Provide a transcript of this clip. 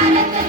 Amén.